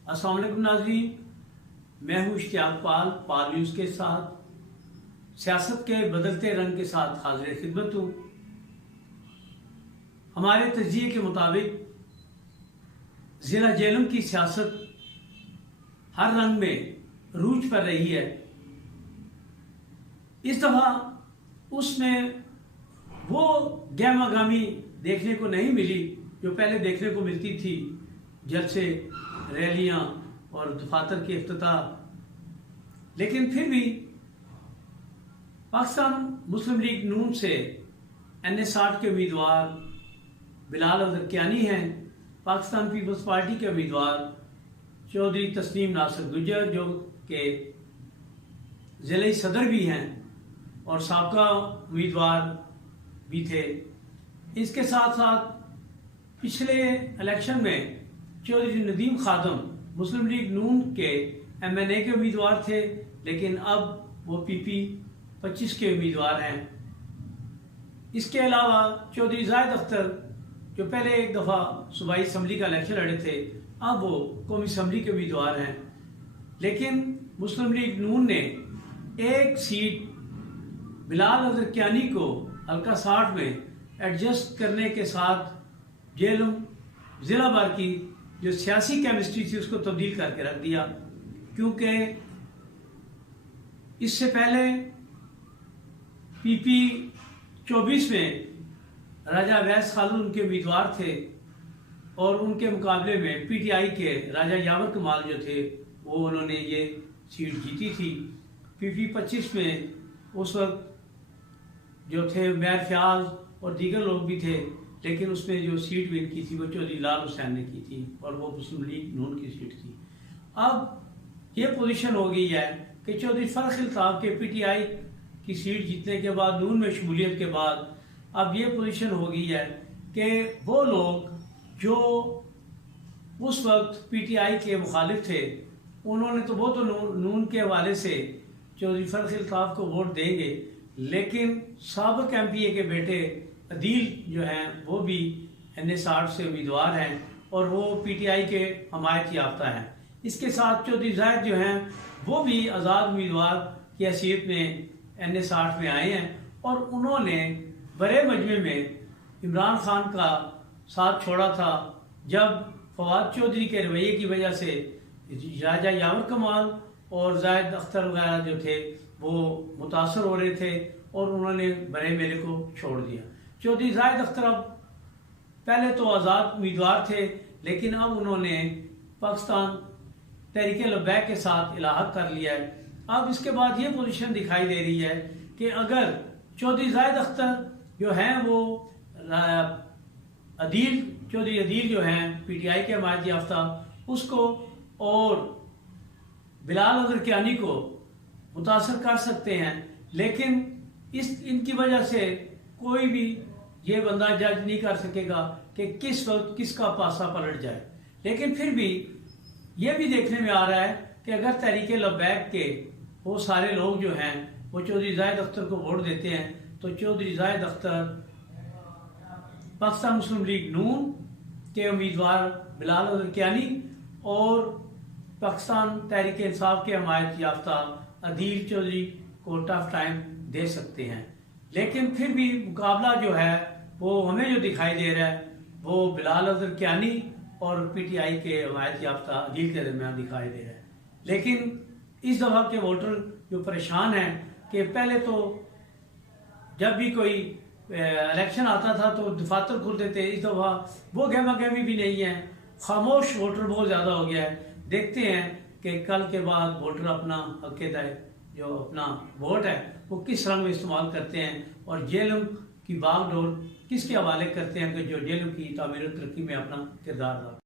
अस्सलाम वालेकुम नाज़रीन, मैं हूँ इश्तियाक पाल। पाल न्यूज़ के साथ सियासत के बदलते रंग के साथ हाजिर खिदमत हूँ। हमारे तजिए के मुताबिक ज़िला जेलम की सियासत हर रंग में रूज पर रही है। इस दफ़ा उसमें वो गहमागामी देखने को नहीं मिली जो पहले देखने को मिलती थी। जलसे, रैलियां और दफातर के इफ्तिताह। लेकिन फिर भी पाकिस्तान मुस्लिम लीग नून से NA-60 के उम्मीदवार बिलाल अहमद कियानी हैं। पाकिस्तान पीपल्स पार्टी के उम्मीदवार चौधरी तस्नीम नासिर गुजर जो के ज़िले सदर भी हैं और साबका उम्मीदवार भी थे। इसके साथ साथ पिछले इलेक्शन में चौधरी नदीम खादम मुस्लिम लीग नून के MNA के उम्मीदवार थे, लेकिन अब वो PP 25 के उम्मीदवार हैं। इसके अलावा चौधरी जाहिद अख्तर जो पहले एक दफ़ा सूबाई असम्बली का इलेक्शन लड़े थे, अब वो कौमी असम्बली के उम्मीदवार हैं। लेकिन मुस्लिम लीग नून ने एक सीट बिलाल अहमद कियानी को हल्का 60 में एडजस्ट करने के साथ जेलम ज़िला भर की जो सियासी केमिस्ट्री थी उसको तब्दील करके रख दिया। क्योंकि इससे पहले PP 24 में राजा अवैस खालून उनके उम्मीदवार थे और उनके मुकाबले में PTI के राजा यावर कमाल जो थे वो उन्होंने ये सीट जीती थी। PP 25 में उस वक्त जो थे मैर फयाज और दीगर लोग भी थे, लेकिन उसमें जो सीट विन की थी वो चौधरी लाल हुसैन ने की थी और वो मुस्लिम लीग नून की सीट थी। अब ये पोजीशन हो गई है कि चौधरी फर्रुख अल्ताफ के PTI की सीट जीतने के बाद, नून में शमूलियत के बाद, अब ये पोजीशन हो गई है कि वो लोग जो उस वक्त PTI के मुखालिफ थे उन्होंने तो वो तो नून के हवाले से चौधरी फर्रुख अल्ताफ को वोट देंगे, लेकिन साबिक MPA के बेटे अदील जो हैं वो भी NA-60 से उम्मीदवार हैं और वो PTI के हमायत याफ्ता हैं। इसके साथ चौधरी जाहिद जो हैं वो भी आज़ाद उम्मीदवार की हैसियत में NA-60 में आए हैं और उन्होंने बड़े मजमे में इमरान खान का साथ छोड़ा था जब फवाद चौधरी के रवैये की वजह से राजा यावर कमाल और जाहिद अख्तर वगैरह जो थे वो मुतासर हो रहे थे और उन्होंने बड़े मेले को छोड़ दिया। चौधरी जाहिद अख्तर अब पहले तो आज़ाद उम्मीदवार थे, लेकिन अब उन्होंने पाकिस्तान तहरीक लब्बैक के साथ इलाहा कर लिया है। अब इसके बाद ये पोजीशन दिखाई दे रही है कि अगर चौधरी जाहिद अख्तर जो हैं वो चौधरी अदील जो हैं PTI के हमायत याफ्ता उसको और बिलाल अहमद कियानी को मुतासर कर सकते हैं, लेकिन इनकी वजह से कोई भी ये बंदा जज नहीं कर सकेगा कि किस वक्त किसका पासा पलट जाए। लेकिन फिर भी ये भी देखने में आ रहा है कि अगर तहरीक लब्बैक के वो सारे लोग जो हैं वो चौधरी जाहिद अख्तर को वोट देते हैं तो चौधरी जाहिद अख्तर पाकिस्तान मुस्लिम लीग नून के उम्मीदवार बिलाल अहमद कियानी और पाकिस्तान तहरीक इंसाफ के हमायत याफ्ता अदील चौधरी को टफ टाइम दे सकते हैं। लेकिन फिर भी मुकाबला जो है वो हमें जो दिखाई दे रहा है वो बिलाल अहमद कियानी और PTI के हमायत याफ्ता अदील के दरमियान दिखाई दे रहा है। लेकिन इस दफ़ा के वोटर जो परेशान हैं कि पहले तो जब भी कोई इलेक्शन आता था तो दफातर खुलते थे, इस दफ़ा वो गहमा गहमी भी नहीं है, खामोश वोटर बहुत ज़्यादा हो गया है। देखते हैं कि कल के बाद वोटर अपना हक़ जो अपना वोट है वो किस रंग में इस्तेमाल करते हैं और जेलम की बागडोर किसके हवाले करते हैं कि जो जेलम की तामीर तरक्की में अपना किरदार अदा